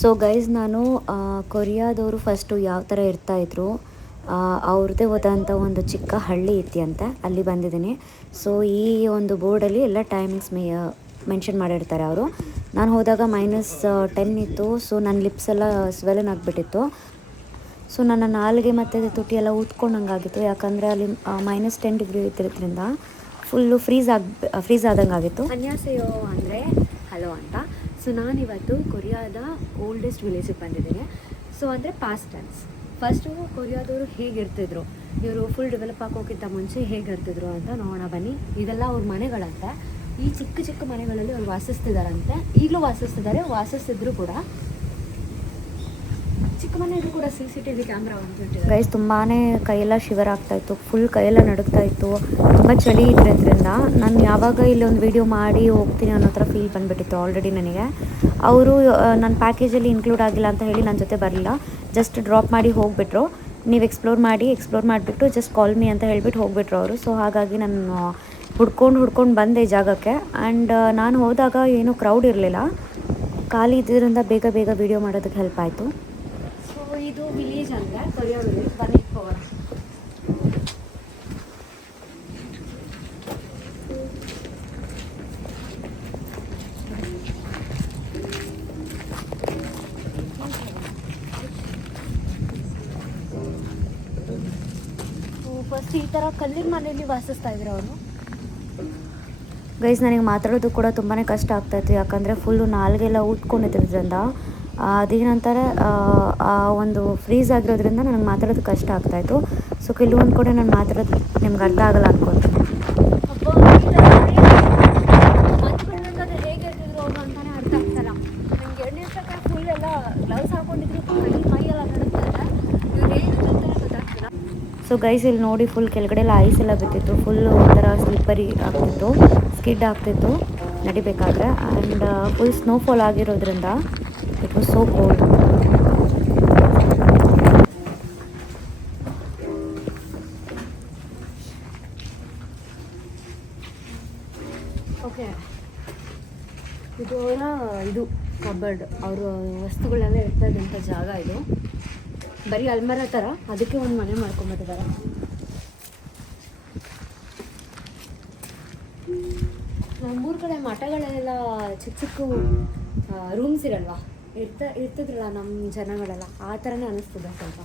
So guys ನಾನು ಕೊರಿಯಾದವರು first ಯಾವ ಥರ ಇರ್ತಾಯಿದ್ರು, ಅವ್ರದ್ದೇ ಹೋದಂಥ ಒಂದು ಚಿಕ್ಕ ಹಳ್ಳಿ ಇತ್ತೆಂತೆ, ಅಲ್ಲಿ ಬಂದಿದ್ದೀನಿ. ಸೊ ಈ ಒಂದು ಬೋರ್ಡಲ್ಲಿ ಎಲ್ಲ ಟೈಮಿಂಗ್ಸ್ ಮೆನ್ಷನ್ ಮಾಡಿರ್ತಾರೆ ಅವರು. ನಾನು ಹೋದಾಗ -10 ಇತ್ತು. ಸೊ ನನ್ನ ಲಿಪ್ಸ್ ಎಲ್ಲ ಸ್ವೆಲನ್ ಆಗಿಬಿಟ್ಟಿತ್ತು. ಸೊ ನನ್ನ ನಾಲಿಗೆ ಮತ್ತು ತುಟಿ ಎಲ್ಲ ಊದ್ಕೊಂಡಂಗಾಗಿತ್ತು, ಯಾಕಂದರೆ ಅಲ್ಲಿ -10 ಡಿಗ್ರಿ ಇದ್ದಿದ್ದರಿಂದ ಫುಲ್ಲು ಫ್ರೀಸ್ ಆದಂಗೆ ಆಗಿತ್ತು. ಅನ್ಯಾಸೆಯೋ ಅಂದರೆ ಹಲೋ ಅಂತ. ಸೊ ನಾನಿವತ್ತು ಕೊರಿಯಾದ ಓಲ್ಡೆಸ್ಟ್ ವಿಲೇಜಿಗೆ ಬಂದಿದ್ದೀನಿ. ಸೊ ಅಂದರೆ ಪಾಸ್ಟ್ ಟೈಮ್ಸ್. ಫಸ್ಟು ಕೊರಿಯಾದವರು ಹೇಗಿರ್ತಿದ್ರು, ಇವರು ಫುಲ್ ಡೆವಲಪ್ ಆಗೋಕ್ಕಿಂತ ಮುಂಚೆ ಹೇಗಿರ್ತಿದ್ರು ಅಂತ ನೋಡೋಣ ಬನ್ನಿ. ಇದೆಲ್ಲ ಅವ್ರ ಮನೆಗಳಂತೆ. ಈ ಚಿಕ್ಕ ಚಿಕ್ಕ ಮನೆಗಳಲ್ಲಿ ಅವ್ರು ವಾಸಿಸ್ತಿದ್ದಾರಂತೆ. ಈಗಲೂ ವಾಸಿಸ್ತಿದ್ರು ಕೂಡ. ಚಿಕ್ಕ ಮನೆಯಲ್ಲೂ ಕೂಡ CCTV ಕ್ಯಾಮ್ರಾ ಹೊಂದಿಟ್ಟಿದ್ದಾರೆ. ಗೈಸ್ ತುಂಬಾ ಕೈಯೆಲ್ಲ ಶಿವರ್ ಆಗ್ತಾಯಿತ್ತು, ಫುಲ್ ಕೈಯೆಲ್ಲ ನಡುಗ್ತಾ ಇತ್ತು. ತುಂಬ ಚಳಿ ಇದ್ರಿಂದ ನಾನು ಯಾವಾಗ ಇಲ್ಲಿ ಒಂದು ವೀಡಿಯೋ ಮಾಡಿ ಹೋಗ್ತೀನಿ ಅನ್ನೋ ಥರ ಫೀಲ್ ಬಂದುಬಿಟ್ಟಿತ್ತು ಆಲ್ರೆಡಿ ನನಗೆ. ಅವರು ನನ್ನ ಪ್ಯಾಕೇಜಲ್ಲಿ ಇನ್ಕ್ಲೂಡ್ ಆಗಿಲ್ಲ ಅಂತ ಹೇಳಿ ನನ್ನ ಜೊತೆ ಬರಲಿಲ್ಲ, ಜಸ್ಟ್ ಡ್ರಾಪ್ ಮಾಡಿ ಹೋಗಿಬಿಟ್ರು. ನೀವು ಎಕ್ಸ್ಪ್ಲೋರ್ ಮಾಡಿಬಿಟ್ಟು ಜಸ್ಟ್ ಕಾಲ್ ಮೀ ಅಂತ ಹೇಳಿಬಿಟ್ಟು ಹೋಗಿಬಿಟ್ರು ಅವರು. ಸೊ ಹಾಗಾಗಿ ನಾನು ಹುಡ್ಕೊಂಡು ಬಂದೆ ಈ ಜಾಗಕ್ಕೆ. ಆ್ಯಂಡ್ ನಾನು ಹೋದಾಗ ಏನೂ ಕ್ರೌಡ್ ಇರಲಿಲ್ಲ, ಖಾಲಿ ಇದ್ದಿದ್ದರಿಂದ ಬೇಗ ವೀಡಿಯೋ ಮಾಡೋದಕ್ಕೆ ಹೆಲ್ಪ್ ಆಯಿತು. ಸೊ ಇದು ವಿಲೇಜ್ ಅಂದರೆ ಕೊರಿಯಾ ವಿಲೇಜ್. ಬನ್ನಿ ಹೋಗೋಣ. ಫಸ್ಟ್ ಈ ಥರ ಕಲ್ಲಿನ ಮನೆಯಲ್ಲಿ ವಾಸಿಸ್ತಾ ಇದ್ರು ಅವರು. ಗೈಸ್ ನನಗೆ ಮಾತಾಡೋದು ಕೂಡ ತುಂಬಾ ಕಷ್ಟ ಆಗ್ತಾಯಿತ್ತು, ಯಾಕಂದರೆ ಫುಲ್ಲು ನಾಲ್ಗೆಲ್ಲ ಊದ್ಕೊಂಡಿದ್ದರಿಂದ ಅದೇನಂತಾರೆ ಒಂದು ಫ್ರೀಸ್ ಆಗಿರೋದ್ರಿಂದ ನನಗೆ ಮಾತಾಡೋದು ಕಷ್ಟ ಆಗ್ತಾಯಿತ್ತು. ಸೊ ಕೆಲವೊಂದು ಕಡೆ ನಾನು ಮಾತಾಡೋದು ನಿಮ್ಗೆ ಅರ್ಥ ಆಗಲ್ಲ ಅನ್ಕೊತೀನಿ. ಹೇಗೆ ಇರ್ತಿದ್ರು ಅವರು ಅಂತಾನೆ ಅರ್ಥ ಆಗ್ತಾರ. ನನಗೆ 2 ನಿಮಿಷಕ್ಕೆ ಫುಲ್ ಎಲ್ಲ ಗ್ಲೌಸ್ ಹಾಕೊಂಡಿದ್ರು, ಮೈಯೆಲ್ಲ ನಡುತ್ತಾರೆ. ಇವ್ರು ಏನು ಅಂತಾನೆ ಗೊತ್ತಾಗ್ತಿಲ್ಲ. ಸೊ ಗೈಸ್ ಇಲ್ಲಿ ನೋಡಿ, ಫುಲ್ ಕೆಳಗಡೆ ಎಲ್ಲ ಐಸ್ ಎಲ್ಲ ಬಿತ್ತಿತ್ತು, ಫುಲ್ ಒಂಥರ ಸ್ಲಿಪ್ಪರಿ ಆಗ್ತಿತ್ತು, ಸ್ಕಿಡ್ ಆಗ್ತಿತ್ತು ನಡಿಬೇಕಾದ್ರೆ. ಆ್ಯಂಡ್ ಫುಲ್ ಸ್ನೋಫಾಲ್ ಆಗಿರೋದ್ರಿಂದ it was so cold. Okay, ಇದು ಇದು ಕಬರ್ಡ್, ಅವರ ವಸ್ತುಗಳೆಲ್ಲ ಇರ್ತಾ ಇದ್ದಂಥ ಜಾಗ ಇದು. ಬರೀ ಅಲ್ಮರ ಥರ, ಅದಕ್ಕೆ ಒಂದು ಮನೆ ಮಾಡ್ಕೊಂಬಿಟ್ಟಿದ್ದಾರೆ. ನಮ್ಮೂರ ಕಡೆ ಮಠಗಳೆಲ್ಲ ಚಿಕ್ಕ ರೂಮ್ಸ್ ಇರಲ್ವಾ, ಇರ್ತಿದ್ರಲ್ಲ ನಮ್ಮ ಜನಗಳೆಲ್ಲ, ಆ ಥರನೇ ಅನ್ನಿಸ್ತದೆ ಸ್ವಲ್ಪ.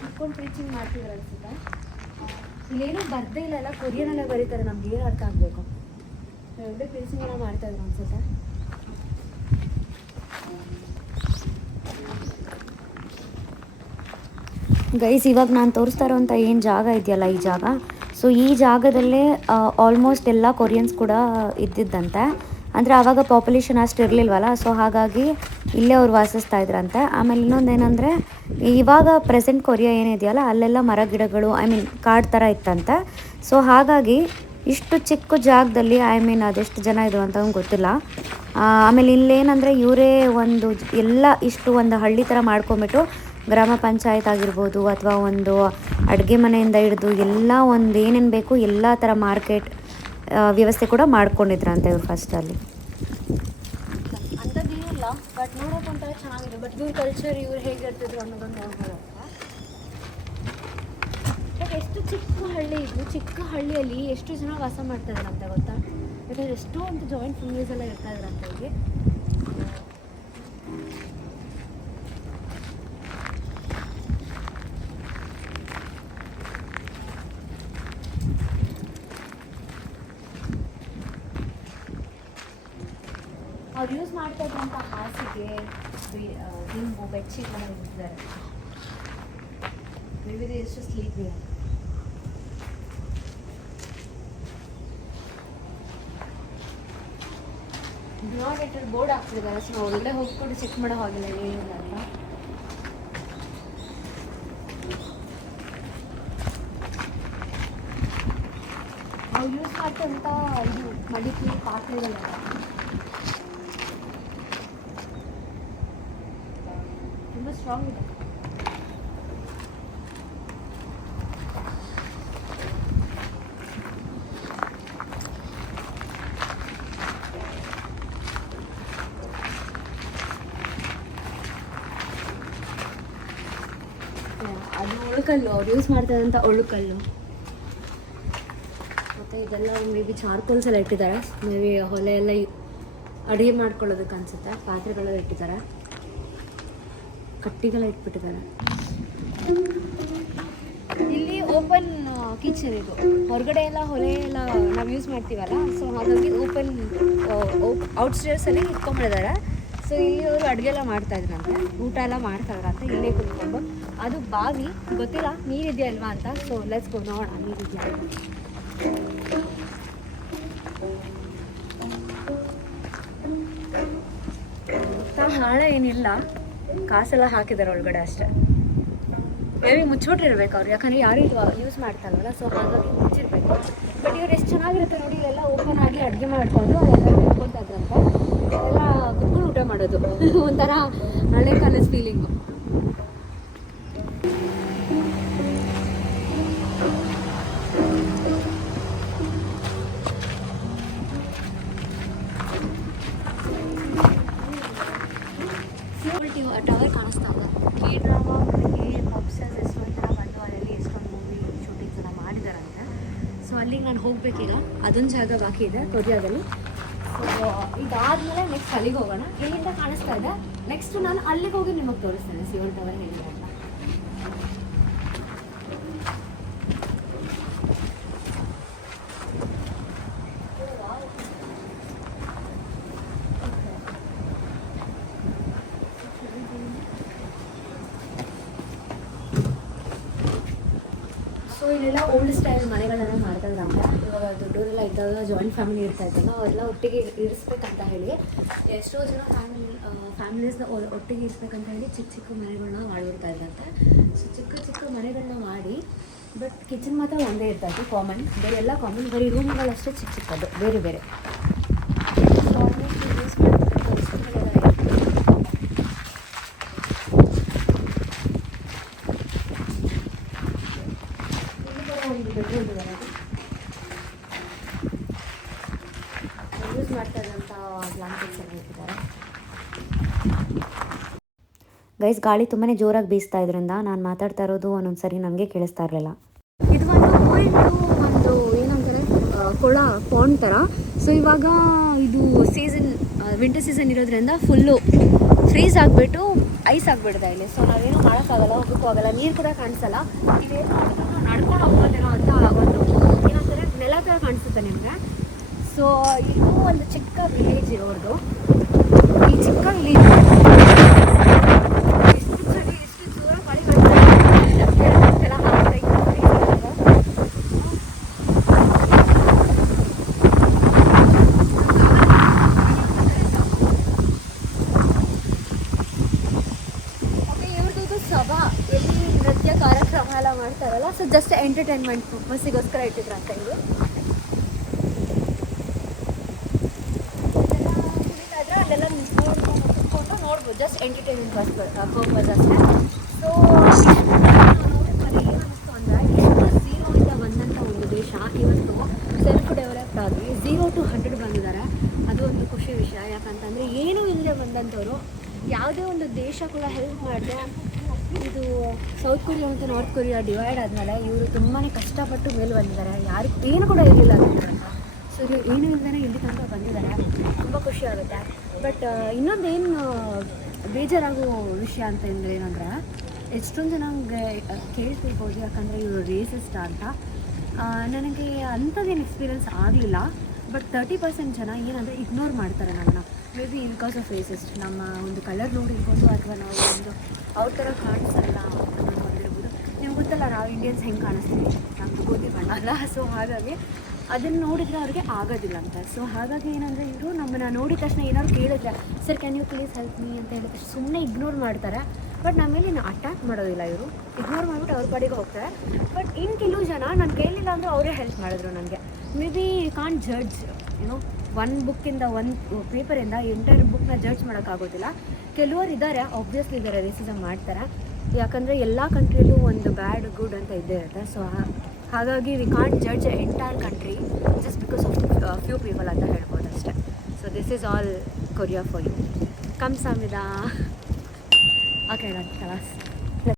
ಕುತ್ಕೊಂಡು ಟೀಚಿಂಗ್ ಮಾಡ್ತಿದ್ರು ಅನ್ಸುತ್ತೆ. ಇಲ್ಲೇನೋ ಬರ್ದೇ ಇಲ್ಲ, ಕೊರಿಯನಲ್ಲೇ ಬರೀತಾರೆ, ನಮ್ಗೆ ಏನು ಅರ್ಥ ಆಗಬೇಕು. ಒಳ್ಳೆ ಟೀಚಿಂಗ್ ಎಲ್ಲ ಮಾಡ್ತಾಯಿದ್ರು ಅನ್ಸುತ್ತೆ. ಗೈಸ್ ಇವಾಗ ನಾನು ತೋರಿಸ್ತಾ ಇರೋಂಥ ಏನು ಜಾಗ ಇದೆಯಲ್ಲ, ಈ ಜಾಗ, ಸೊ ಈ ಜಾಗದಲ್ಲೇ ಆಲ್ಮೋಸ್ಟ್ ಎಲ್ಲ ಕೊರಿಯನ್ಸ್ ಕೂಡ ಇದ್ದಿದ್ದಂತೆ. ಅಂದರೆ ಆವಾಗ ಪಾಪ್ಯುಲೇಷನ್ ಅಷ್ಟು ಇರಲಿಲ್ವಲ್ಲ, ಸೊ ಹಾಗಾಗಿ ಇಲ್ಲೇ ಅವ್ರು ವಾಸಿಸ್ತಾ ಇದ್ರಂತೆ. ಆಮೇಲೆ ಇನ್ನೊಂದೇನೆಂದರೆ, ಇವಾಗ ಪ್ರೆಸೆಂಟ್ ಕೊರಿಯಾ ಏನಿದೆಯಲ್ಲ ಅಲ್ಲೆಲ್ಲ ಮರ ಗಿಡಗಳು, ಕಾಡು ಥರ ಇತ್ತಂತೆ. ಸೊ ಹಾಗಾಗಿ ಇಷ್ಟು ಚಿಕ್ಕ ಜಾಗದಲ್ಲಿ ಅದೆಷ್ಟು ಜನ ಇದ್ರು ಅಂತ ಗೊತ್ತಿಲ್ಲ. ಆಮೇಲೆ ಇಲ್ಲೇನಂದರೆ ಇವರೇ ಇಷ್ಟು ಒಂದು ಹಳ್ಳಿ ಥರ ಮಾಡ್ಕೊಂಬಿಟ್ಟು ಗ್ರಾಮ ಪಂಚಾಯತ್ ಆಗಿರ್ಬೋದು, ಅಥವಾ ಒಂದು ಅಡುಗೆ ಮನೆಯಿಂದ ಹಿಡಿದು ಎಲ್ಲ ಒಂದು ಏನೇನು ಬೇಕು ಎಲ್ಲ ಥರ ಮಾರ್ಕೆಟ್ ವ್ಯವಸ್ಥೆ ಕೂಡ ಮಾಡ್ಕೊಂಡಿದ್ರಂತೆ ಇವ್ರು ಫಸ್ಟಲ್ಲಿ. ಅಂಥದ್ದೇನಿಲ್ಲ, ಬಟ್ ನೋಡೋಕೆ ಒಂಥರ ಚೆನ್ನಾಗಿದೆ. ಬಟ್ ಇವ್ರ ಕಲ್ಚರ್, ಇವ್ರು ಹೇಗಿರ್ತಿದ್ರು ಅನ್ನೋದನ್ನು ನೋಡ್ಬೋದು. ಬಟ್ ಎಷ್ಟು ಚಿಕ್ಕ ಹಳ್ಳಿ ಇದು, ಚಿಕ್ಕ ಹಳ್ಳಿಯಲ್ಲಿ ಎಷ್ಟು ಜನ ವಾಸ ಮಾಡ್ತಾಯಿದ್ರು ಅಂತ ಗೊತ್ತಾ? ಯಾಕಂದರೆ ಎಷ್ಟೋ ಒಂದು ಜಾಯಿಂಟ್ ಫ್ಯಾಮಿಲೀಸ್ ಎಲ್ಲ ಇರ್ತಾಯಿದ್ರಂತೆ ಇಲ್ಲಿ. ಅವ್ರು ಯೂಸ್ ಮಾಡ್ತಾ ಇದ್ದಂಥ ಹಾಸಿಗೆ, ದಿಂಬು, ಬೆಡ್ಶೀಟ್ ಎಲ್ಲ ಇಟ್ಟಿದ್ದಾರೆ. Maybe they use to sleep here. Not enter board ಹಾಕ್ತಿದ್ದಾರೆ. ಸೊ ನಾವು ಒಳ್ಳೆ ಹೋಗ್ಕೊಂಡು ಚೆಕ್ ಮಾಡೋ ಹಾಗಿಲ್ಲ ಏನಿಲ್ಲ ಅಂತ. ನಾವು ಯೂಸ್ ಮಾಡ್ತಂಥ ಇದು ಮಡಿಕೆ ಪಾತ್ರೆಗಳೆಲ್ಲ ಸ್ಟ್ರಾಂಗ್ ಇದೆ. ಅದು ಒಳುಕಲ್ಲು ಅವ್ರು ಯೂಸ್ ಮಾಡ್ತಾರಂತ ಒಳುಕಲ್ಲು. ಮತ್ತು ಇದೆಲ್ಲ ಮೇ ಬಿ ಚಾರ್ಕೋಲ್ಸ್ ಎಲ್ಲ ಇಟ್ಟಿದ್ದಾರೆ. ಮೇ ಬಿ ಹೊಲೆ ಎಲ್ಲ ಅಡುಗೆ ಮಾಡ್ಕೊಳ್ಳೋದಕ್ಕೆ ಅನಿಸುತ್ತೆ. ಪಾತ್ರೆಗಳೆಲ್ಲ ಇಟ್ಟಿದ್ದಾರೆ, ಕಟ್ಟಿಗೆಲ್ಲ ಇಟ್ಬಿಟ್ಟಿದ್ದಾರೆ. ಇಲ್ಲಿ ಓಪನ್ ಕಿಚನ್ ಇದು. ಹೊರಗಡೆ ಎಲ್ಲ ಹೊಲೆ ಎಲ್ಲ ನಾವು ಯೂಸ್ ಮಾಡ್ತೀವಲ್ಲ, ಸೊ ಹಾಗಾಗಿ ಓಪನ್ ಔಟ್ಸ್ಟೇರ್ಸಲ್ಲಿ ಇಟ್ಕೊಂಡ್ಬಿಟ್ಟಿದ್ದಾರೆ. ಸೊ ಇಲ್ಲಿ ಅವರು ಅಡುಗೆ ಎಲ್ಲ ಮಾಡ್ತಾಯಿದ್ರಂತೆ, ಊಟ ಎಲ್ಲ ಮಾಡ್ತಾಯಿದ್ರಂತೆ ಇಲ್ಲೇ ಕುತ್ಕೊಂಡು. ಅದು ಬಾವಿ, ಗೊತ್ತಿಲ್ಲ ನೀರಿದೆಯಾ ಅಲ್ವಾ ಅಂತ. ಸೊ ಲೆಟ್ಸ್ ಗೋ ನೋಡೋಣ ನೀರಿದೆಯಾ. ಹಾಳೆ ಏನಿಲ್ಲ, ಕಾಸೆಲ್ಲ ಹಾಕಿದ್ದಾರೆ ಒಳಗಡೆ ಅಷ್ಟೇ. ಮೇಬಿ ಮುಚ್ಚಿಬಿಟ್ಟಿರ್ಬೇಕು ಅವ್ರು, ಯಾಕಂದರೆ ಯಾರು ಇದು ಯೂಸ್ ಮಾಡ್ತಾರಲ್ಲ, ಸೊ ಹಾಗಾಗಿ ಮುಚ್ಚಿರ್ಬೇಕು. ಬಟ್ ಇವ್ರು ಎಷ್ಟು ಚೆನ್ನಾಗಿರುತ್ತೆ ನೋಡಿ, ಇಲ್ಲೆಲ್ಲ ಓಪನ್ ಆಗಿ ಅಡುಗೆ ಮಾಡಿಕೊಂಡು ಅಲ್ಲೆಲ್ಲ ಇಟ್ಕೊತಾ ಇದ್ರಂತೆ. ಎಲ್ಲ ಕುತ್ಕೊಂಡು ಊಟ ಮಾಡೋದು ಒಂಥರ ಹಳೆ ಕಾಲದ ಫೀಲಿಂಗು. ಟವರ್ ಕಾಣಿಸ್ತಾ ಇದೆ. ಈ ಡ್ರಾಮಾ ಪಾಪ್ಸಸ್ ಎಷ್ಟೊಂದು ಜನ ಬಂದು ಅಲ್ಲಿ ಎಷ್ಟೊಂದು ಮೂವಿ ಶೂಟಿಂಗ್ಸ್ ಎಲ್ಲ ಮಾಡಿದಾರಂತೆ. ಸೊ ಅಲ್ಲಿಗೆ ನಾನು ಹೋಗಬೇಕೀಗ. ಅದೊಂದು ಜಾಗ ಬಾಕಿ ಇದೆ ಕೊರಿಯಾದಲ್ಲಿ. ಸೊ ಇದಾದಮೇಲೆ ನೆಕ್ಸ್ಟ್ ಅಲ್ಲಿಗೆ ಹೋಗೋಣ. ಇಲ್ಲಿಂದ ಕಾಣಿಸ್ತಾ ಇದೆ. ನೆಕ್ಸ್ಟ್ ನಾನು ಅಲ್ಲಿಗೆ ಹೋಗಿ ನಿಮಗೆ ತೋರಿಸ್ತೇನೆ ಸಿಯೋಲ್ ಟವರ್ ಹೇಗಿದೆ ಅಂತ. ಸೊ ಇಲ್ಲೆಲ್ಲ ಓಲ್ಡ್ ಸ್ಟೈಲ್ ಮನೆಗಳನ್ನ ಮಾಡ್ತಾ ಇದ್ರಂತೆ. ಇವಾಗ ದೊಡ್ಡವರೆಲ್ಲ ಇದ್ದಾಗ ಜಾಯಿಂಟ್ ಫ್ಯಾಮಿಲಿ ಇರ್ತಾ ಇದ್ದಲ್ಲ, ಅವರೆಲ್ಲ ಒಟ್ಟಿಗೆ ಇರಿಸ್ಬೇಕಂತ ಹೇಳಿ ಎಷ್ಟೋ ಜನ ಫ್ಯಾಮಿಲೀಸ್ನ ಒಟ್ಟಿಗೆ ಇರಿಸ್ಬೇಕಂತ ಹೇಳಿ ಚಿಕ್ಕ ಚಿಕ್ಕ ಮನೆಗಳನ್ನ ಮಾಡಿಬಿಡ್ತಾ ಇದ್ದಂತೆ. ಸೊ ಚಿಕ್ಕ ಚಿಕ್ಕ ಮನೆಗಳನ್ನ ಮಾಡಿ, ಬಟ್ ಕಿಚನ್ ಮಾತ್ರ ಒಂದೇ ಇರ್ತಾಯಿತ್ತು ಕಾಮನ್. ಬೇರೆ ಎಲ್ಲ ಕಾಮನ್, ಬರೀ ರೂಮ್ಗಳಷ್ಟೇ ಚಿಕ್ಕ ಚಿಕ್ಕದು ಬೇರೆ ಬೇರೆ. ಸೊ ಯೂಸ್ ಯೂಸ್ ಮಾಡ್ತಾ ಇದ್ದಂಥ ಬ್ಲಾಂಕೆಟ್ಸ್ ಎಲ್ಲ ಇಟ್ಟಿದ್ದಾರೆ. ಗೈಸ್, ಗಾಳಿ ತುಂಬಾ ಜೋರಾಗಿ ಬೀಸ್ತಾ ಇದರಿಂದ ನಾನು ಮಾತಾಡ್ತಾ ಇರೋದು ಒಂದೊಂದ್ಸರಿ ನನಗೆ ಕೇಳಿಸ್ತಾ ಇರಲಿಲ್ಲ. ಇದು ಒಂದು ಏನಂತಾರೆ ಕೊಳ ಪಾಂಡ್ ಥರ. ಸೊ ಇವಾಗ ಇದು ಸೀಸನ್ ವಿಂಟರ್ ಸೀಸನ್ ಇರೋದ್ರಿಂದ ಫುಲ್ಲು ಫ್ರೀಸ್ ಆಗಿಬಿಟ್ಟು ಐಸ್ ಆಗಿಬಿಡ್ತಾ ಇಲ್ಲಿ. ಸೊ ನಾವೇನು ಮಾಡೋಕ್ಕಾಗಲ್ಲ, ಹೋಗೋಕ್ಕೂ ಆಗಲ್ಲ, ನೀರು ಕೂಡ ಕಾಣಿಸಲ್ಲ. ಇದೇನು ನಡ್ಕೊಂಡು ಹೋಗ್ಬೋದೇನೋ ಅಂತ ಒಂದು ಏನಂತಾರೆ ನೆಲ ಥರ ಕಾಣಿಸುತ್ತೆ ನಿಮಗೆ. ಸೊ ಇದು ಒಂದು ಚಿಕ್ಕ ವಿಲೇಜ್ ಇರೋದು. ಈ ಚಿಕ್ಕ ವಿಲೇಜ್ ಎಷ್ಟು ದೂರ ಮಳೆ ಸಭಾ ಎಲ್ಲಿ ನೃತ್ಯ ಕಾರ್ಯಕ್ರಮ ಎಲ್ಲ ಮಾಡ್ತಾರಲ್ಲ, ಸೊ ಜಸ್ಟ್ ಎಂಟರ್ಟೈನ್ಮೆಂಟ್ ಪರ್ಪಸ್ಸಿಗೋಸ್ಕರ ಇಟ್ಟಿದ್ರಂತ ಇಲ್ಲಿ. ಅಲ್ಲೆಲ್ಲ ಕುತ್ಕೊಂಡು ನೋಡ್ಬೋದು, ಜಸ್ಟ್ ಎಂಟರ್ಟೈನ್ಮೆಂಟ್ ಪರ್ಪಸ್ ಅಷ್ಟೇ. ಸೊ ಏನಿಸ್ತು ಅಂದರೆ, ಎಷ್ಟು ಝೀರೋಯಿಂದ ಬಂದಂಥ ಒಂದು ದೇಶ ಇವತ್ತು ಸೆಲ್ಫ್ ಡೆವಲಪ್ಡ್ ಆಗಿ 0 to 100 ಬಂದಿದ್ದಾರೆ. ಅದು ಒಂದು ಖುಷಿ ವಿಷಯ. ಯಾಕಂತಂದರೆ ಏನೂ ಇಲ್ಲದೆ ಬಂದಂಥವ್ರು ಯಾವುದೇ ಒಂದು ದೇಶ ಕೂಡ ಹೆಲ್ಪ್ ಮಾಡಿದೆ. ಇದು ಸೌತ್ ಕೊರಿಯಾ ಮತ್ತು ನಾರ್ತ್ ಕೊರಿಯಾ ಡಿವೈಡ್ ಆದಮೇಲೆ ಇವರು ತುಂಬಾ ಕಷ್ಟಪಟ್ಟು ಮೇಲೆ ಬಂದಿದ್ದಾರೆ. ಯಾರಿಗೂ ಏನು ಕೂಡ ಇರಲಿಲ್ಲ ಅಂತಾರೆ. ಸೊ ಇದು ಏನೂ ಇಲ್ಲದೇ ಇಲ್ಲಿ ತನಕ ಬಂದಿದ್ದಾರೆ. ತುಂಬ ಖುಷಿ ಆಗುತ್ತೆ. ಬಟ್ ಇನ್ನೊಂದೇನು ಬೇಜಾರಾಗೋ ವಿಷಯ ಅಂತಂದರೆ ಏನಂದರೆ, ಎಷ್ಟೊಂದು ಜನಗೆ ಕೇಳ್ತಿರ್ಬೋದು ಯಾಕಂದರೆ ಇವರು ರೇಸಿಸ್ಟ್ ಅಂತ. ನನಗೆ ಅಂಥದ್ದೇನು ಎಕ್ಸ್ಪೀರಿಯೆನ್ಸ್ ಆಗಲಿಲ್ಲ. ಬಟ್ 30% ಜನ ಏನಂದರೆ ಇಗ್ನೋರ್ ಮಾಡ್ತಾರೆ ನಮ್ಮನ್ನ. May be because of racist, ನಮ್ಮ ಒಂದು ಕಲರ್ ನೋಡಿರ್ಬೋದು ಅಥವಾ ನಾವು ಒಂದು ಅವ್ರ ಥರ ಕಾಣಿಸಲ್ಲ ಅನ್ನೋದು ಒಂದಿರ್ಬೋದು. ನಿಮ್ಗೆ ಗೊತ್ತಲ್ಲ ನಾವು ಇಂಡಿಯನ್ಸ್ ಹೆಂಗೆ ಕಾಣಿಸ್ತೀವಿ, ನಮ್ಗೆ ಗೋಧಿ ಬಣ್ಣ ಅಲ್ಲ. ಸೊ ಹಾಗಾಗಿ ಅದನ್ನು ನೋಡಿದರೆ ಅವ್ರಿಗೆ ಆಗೋದಿಲ್ಲ ಅಂತ. ಸೊ ಹಾಗಾಗಿ ಏನಂದರೆ ಇವರು ನಮ್ಮನ್ನು ನೋಡಿದ ತಕ್ಷಣ ಏನಾದ್ರು ಕೇಳಿದ್ರೆ, sir can you please help me ಅಂತ ಹೇಳಿದ ತಕ್ಷಣ ಸುಮ್ಮನೆ ಇಗ್ನೋರ್ ಮಾಡ್ತಾರೆ. ಬಟ್ ನಮ್ಮ ಮೇಲೆ ಅಟ್ಯಾಕ್ ಮಾಡೋದಿಲ್ಲ. ಇವರು ಇಗ್ನೋರ್ ಮಾಡಿಬಿಟ್ಟು ಅವ್ರ ಕಡೆಗೆ ಹೋಗ್ತಾರೆ. ಬಟ್ ಇನ್ನು ಕೆಲವು ಜನ ನಾನು ಕೇಳಲಿಲ್ಲ ಅಂದರೂ ಅವರೇ ಹೆಲ್ಪ್ ಮಾಡಿದ್ರು ನನಗೆ. ಮೇ ಬಿ ಕಾಂಟ್ ಜಡ್ಜ್ ಏನೋ ಒಂದು ಬುಕ್ಕಿಂದ ಒಂದು ಪೇಪರಿಂದ ಎಂಟೈರ್ ಬುಕ್ನ ಜಡ್ಜ್ ಮಾಡೋಕ್ಕಾಗೋದಿಲ್ಲ. ಕೆಲವರು ಇದ್ದಾರೆ, ಆಬ್ವಿಯಸ್ಲಿ ಇದ್ದಾರೆ, ರೇಸಿಸಮ್ ಮಾಡ್ತಾರೆ. ಯಾಕಂದರೆ ಎಲ್ಲ ಕಂಟ್ರಿಲೂ ಒಂದು ಬ್ಯಾಡ್ ಗುಡ್ ಅಂತ ಇದ್ದೇ ಇರುತ್ತೆ. ಸೊ ಹಾಗಾಗಿ we can't judge entire country just because of few people ಅಂತ ಹೇಳ್ಬೋದು ಅಷ್ಟೇ. So this is all Korea for you. ಕಮ್ ಸಾಮಿದಾ. ಓಕೆ ನಾನು ಕಲಾಸ್.